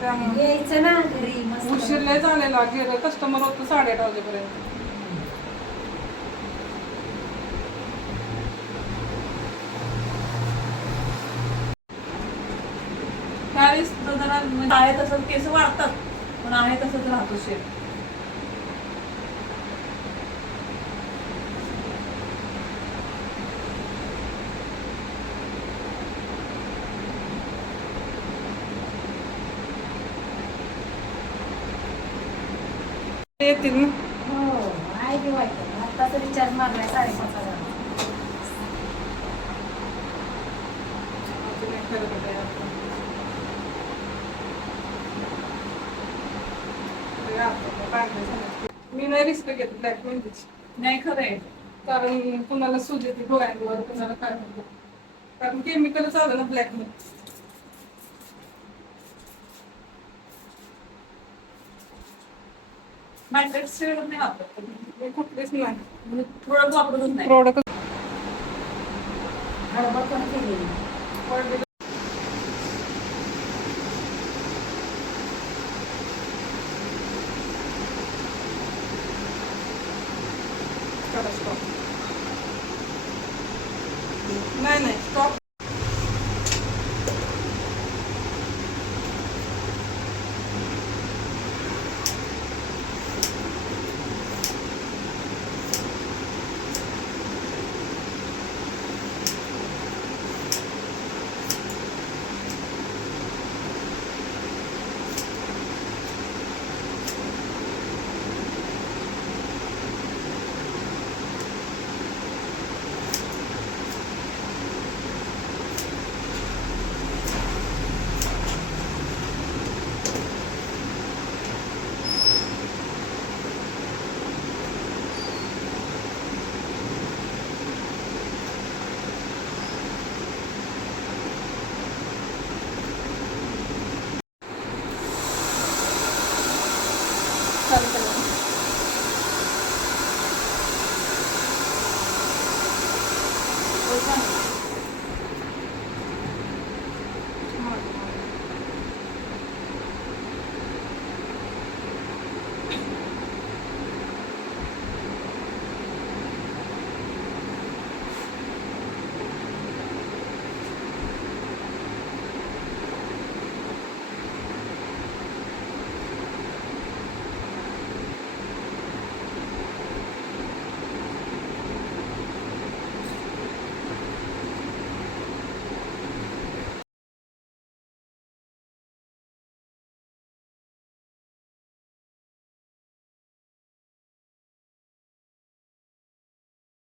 त्यामुळे यायचं ना घरी मस्त. उशीर लय झालेला. गेलं कस्टमर होतं 8:30 वाजेपर्यंत. त्यावेळेस जरा म्हणजे आहे तसं केस वाढतात, पण आहे तसंच राहतो शेप. येतील ना. हो आहे की वाटतं आत्ताचा रिचार्ज मारलाय 5,500. अजून एक करत होते आता. ते आता बांधलं झालं. मी नाही रिस्क घेत ब्लॅक मेहंदीची. नाही खरंय, कारण कुणाला सूज येते डोळ्यांवर, कुणाला काय होतं, कारण केमिकलच आलं ना ब्लॅक मध्ये. मॅट्रिक्स नाही वापरत मी, कुठलेच नाही प्रोडक्ट वापरतच नाही. प्रोडक्ट हडबड पण केलेली. नाही नाही स्टॉप. चालू करा.